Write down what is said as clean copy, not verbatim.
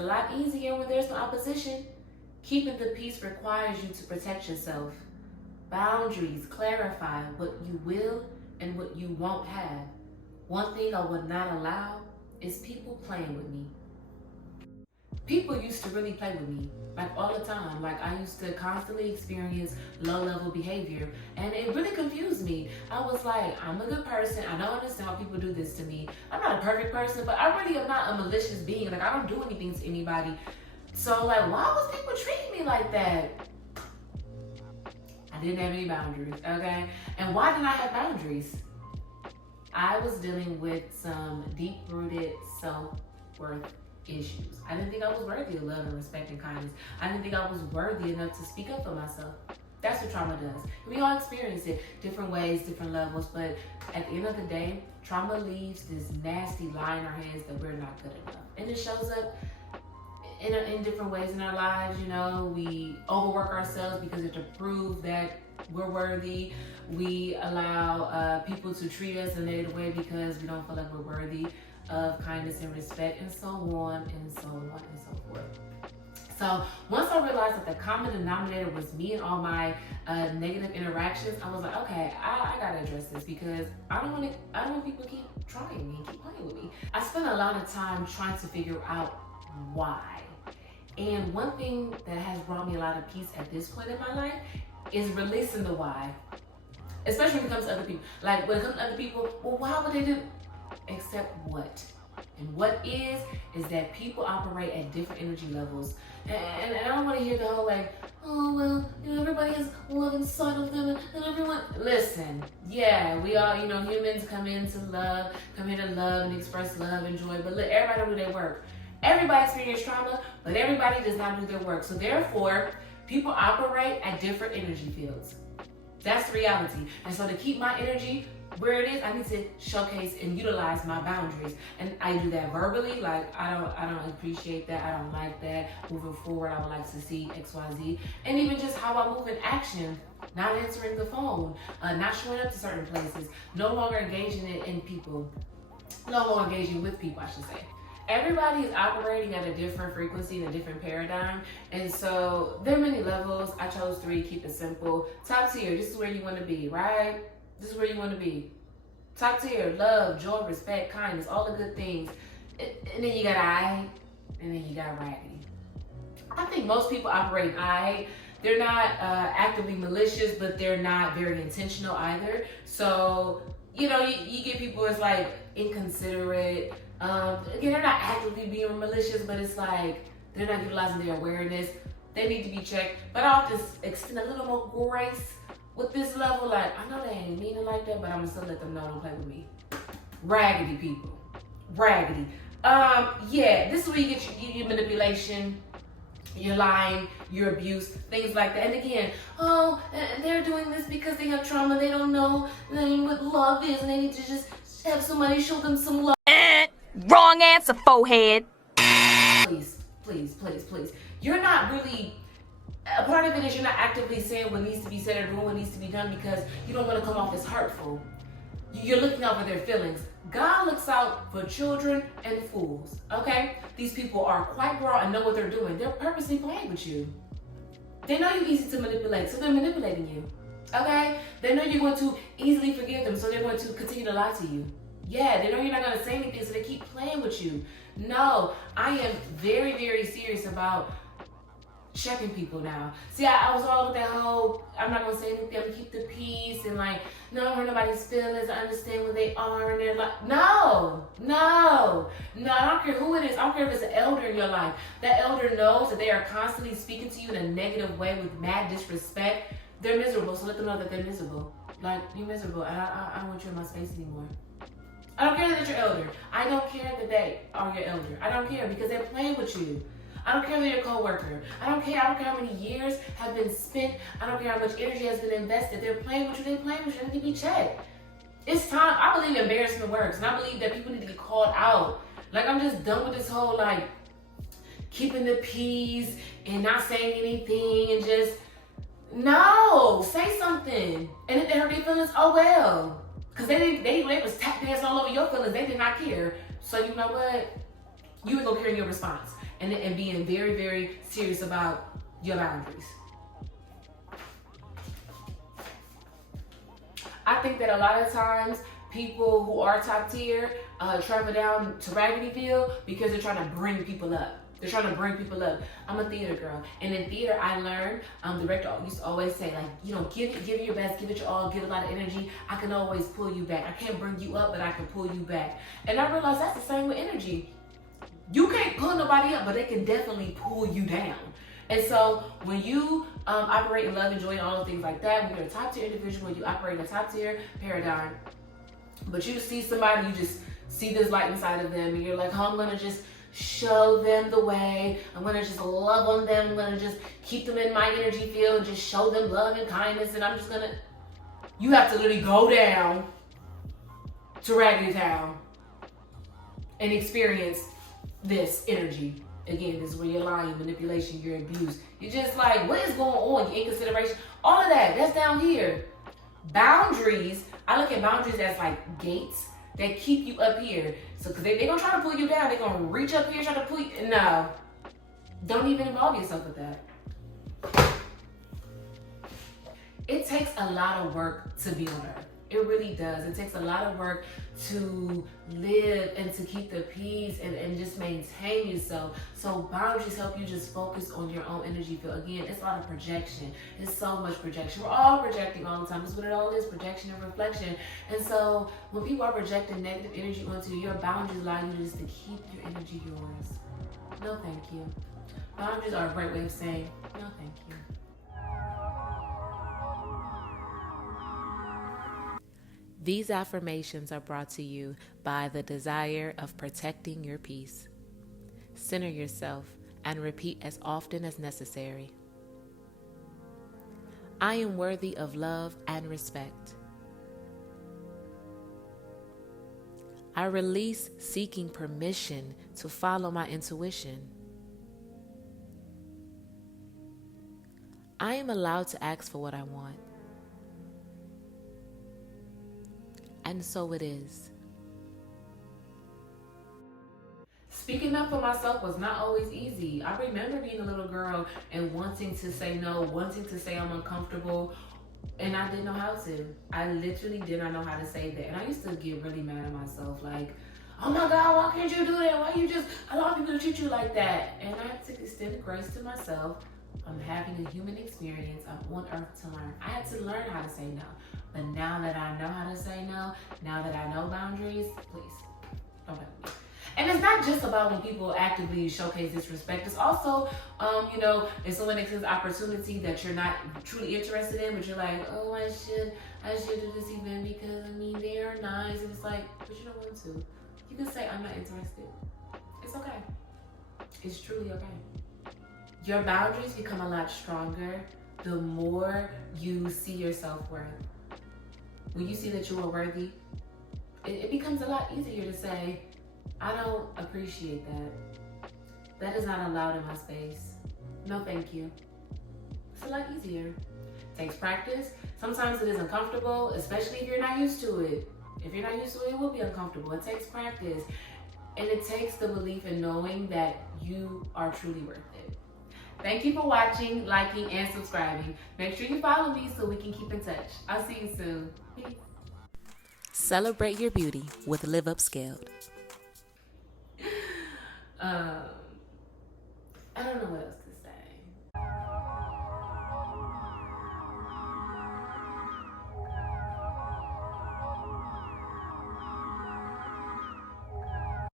a lot easier when there's no opposition. Keeping the peace requires you to protect yourself. Boundaries clarify what you will and what you won't have. One thing I would not allow is people playing with me. People used to really play with me, like all the time. Like I used to constantly experience low-level behavior, and it really confused me. I was like, I'm a good person. I don't understand how people do this to me. I'm not a perfect person, but I really am not a malicious being. Like I don't do anything to anybody. So like, why was people treating me like that? I didn't have any boundaries, okay? And why didn't I have boundaries? I was dealing with some deep-rooted self-worth issues. I didn't think I was worthy of love and respect and kindness. I didn't think I was worthy enough to speak up for myself. That's what trauma does. We all experience it different ways, different levels, but at the end of the day, trauma leaves this nasty lie in our heads that we're not good enough. And it shows up in different ways in our lives. You know, we overwork ourselves because we have to prove that we're worthy. We allow people to treat us in a negative way because we don't feel like we're worthy of kindness and respect, and so on and so on and so forth. So once I realized that the common denominator was me and all my negative interactions, I was like, okay, I gotta address this because I don't want people to keep trying me and keep playing with me. I spent a lot of time trying to figure out why. And one thing that has brought me a lot of peace at this point in my life is releasing the why. Especially when it comes to other people. Like when it comes to other people, well, why would they do? Except what? And what is that people operate at different energy levels. And I don't want to hear the whole like, oh, well, you know, everybody has love inside of them and everyone. Listen, yeah, we all, you know, humans come here to love and express love and joy, but let everybody do their work. Everybody experiences trauma, but everybody does not do their work. So therefore, people operate at different energy fields. That's the reality. And so to keep my energy where it is, I need to showcase and utilize my boundaries. And I do that verbally, like I don't appreciate that, I don't like that. Moving forward, I would like to see XYZ. And even just how I move in action, not answering the phone, not showing up to certain places, no longer engaging in people, no longer engaging with people, I should say. Everybody is operating at a different frequency and a different paradigm. And so there are many levels. I chose 3, keep it simple. Top tier, this is where you want to be, right? This is where you want to be. Top tier, love, joy, respect, kindness, all the good things. And then you got I, and then you got raggedy. I think most people operate in I. They're not actively malicious, but they're not very intentional either. So, you know, you get people that's like inconsiderate. Again, they're not actively being malicious, but it's like they're not utilizing their awareness. They need to be checked. But I'll just extend a little more grace with this level. Like, I know they ain't meaning like that, but I'm gonna still let them know don't play with me. Raggedy people. Raggedy. Yeah, this is where you get your manipulation, your lying, your abuse, things like that. And again, oh, they're doing this because they have trauma. They don't know what love is, and they need to just have somebody show them some love. Wrong answer, forehead. Please. You're not really, a part of it is you're not actively saying what needs to be said or doing what needs to be done because you don't want to come off as hurtful. You're looking out for their feelings. God looks out for children and fools, okay? These people are quite grown and know what they're doing. They're purposely playing with you. They know you're easy to manipulate, so they're manipulating you, okay? They know you're going to easily forgive them, so they're going to continue to lie to you. Yeah, they know you're not going to say anything, so they keep playing with you. No, I am very, very serious about checking people now. See, I was all with that whole, I'm not going to say anything, I'm going to keep the peace, and like, no, don't hurt nobody's feelings, I understand where they are, and they're like, no, I don't care who it is. I don't care if it's an elder in your life. That elder knows that they are constantly speaking to you in a negative way with mad disrespect. They're miserable, so let them know that they're miserable. Like, you're miserable, and I don't want you in my space anymore. I don't care that you're elder. I don't care that they are your elder. I don't care because they're playing with you. I don't care that you're a co-worker. I don't care how many years have been spent. I don't care how much energy has been invested. They're playing with you. They're playing with you. They need to be checked. It's time. I believe embarrassment works. And I believe that people need to be called out. Like, I'm just done with this whole, like, keeping the peace and not saying anything and just, no, say something. And if they hurt their feelings, oh well. Because they was tap dancing all over your feelings. They did not care. So you know what? You ain't gonna care in your response. and being very, very serious about your boundaries. I think that a lot of times people who are top tier travel down to Raggedyville because they're trying to bring people up. They're trying to bring people up. I'm a theater girl, and in theater, I learned. The director used to always say, like, you know, give it your best, give it your all, give a lot of energy. I can always pull you back. I can't bring you up, but I can pull you back. And I realized that's the same with energy. You can't pull nobody up, but they can definitely pull you down. And so when you operate in love and joy and all those things like that, when you're a top tier individual, when you operate in a top tier paradigm, but you see somebody, you just see this light inside of them, and you're like, oh, I'm gonna just show them the way. I'm gonna just love on them. I'm gonna just keep them in my energy field and just show them love and kindness. And I'm just gonna, you have to literally go down to Raggedy Town and experience this energy. Again, this is where you're lying, manipulation, you're abused. You're just like, what is going on? Your inconsideration, all of that, that's down here. Boundaries, I look at boundaries as like gates that keep you up here. So, because they're going to try to pull you down. They're going to reach up here, try to pull you. No. Don't even involve yourself with that. It takes a lot of work to be on earth. It really does. It takes a lot of work to live and to keep the peace and just maintain yourself. So boundaries help you just focus on your own energy field. Again, it's a lot of projection. It's so much projection. We're all projecting all the time. That's what it all is, projection and reflection. And so when people are projecting negative energy onto you, your boundaries allow you just to keep your energy yours. No, thank you. Boundaries are a great way of saying, no, thank you. These affirmations are brought to you by the desire of protecting your peace. Center yourself and repeat as often as necessary. I am worthy of love and respect. I release seeking permission to follow my intuition. I am allowed to ask for what I want. And so it is. Speaking up for myself was not always easy. I remember being a little girl and wanting to say no, wanting to say I'm uncomfortable, and I didn't know how to. I literally did not know how to say that. And I used to get really mad at myself, like, oh my God, why can't you do that? Why you just allow people to treat you like that? And I had to extend grace to myself. I'm having a human experience. I'm on earth to learn. I had to learn how to say no. But now that I know how to say no, now that I know boundaries, please, don't help me. And it's not just about when people actively showcase disrespect. It's also, if someone extends opportunity that you're not truly interested in, but you're like, oh, I should do this event because, they are nice. And it's like, but you don't want to. You can say, I'm not interested. It's okay. It's truly okay. Your boundaries become a lot stronger the more you see your self-worth. When you see that you are worthy, it becomes a lot easier to say, I don't appreciate that. That is not allowed in my space. No, thank you. It's a lot easier. It takes practice. Sometimes it is uncomfortable, especially if you're not used to it. If you're not used to it, it will be uncomfortable. It takes practice. And it takes the belief in knowing that you are truly worth it. Thank you for watching, liking, and subscribing. Make sure you follow me so we can keep in touch. I'll see you soon. Peace. Celebrate your beauty with Live Upscaled. I don't know what else.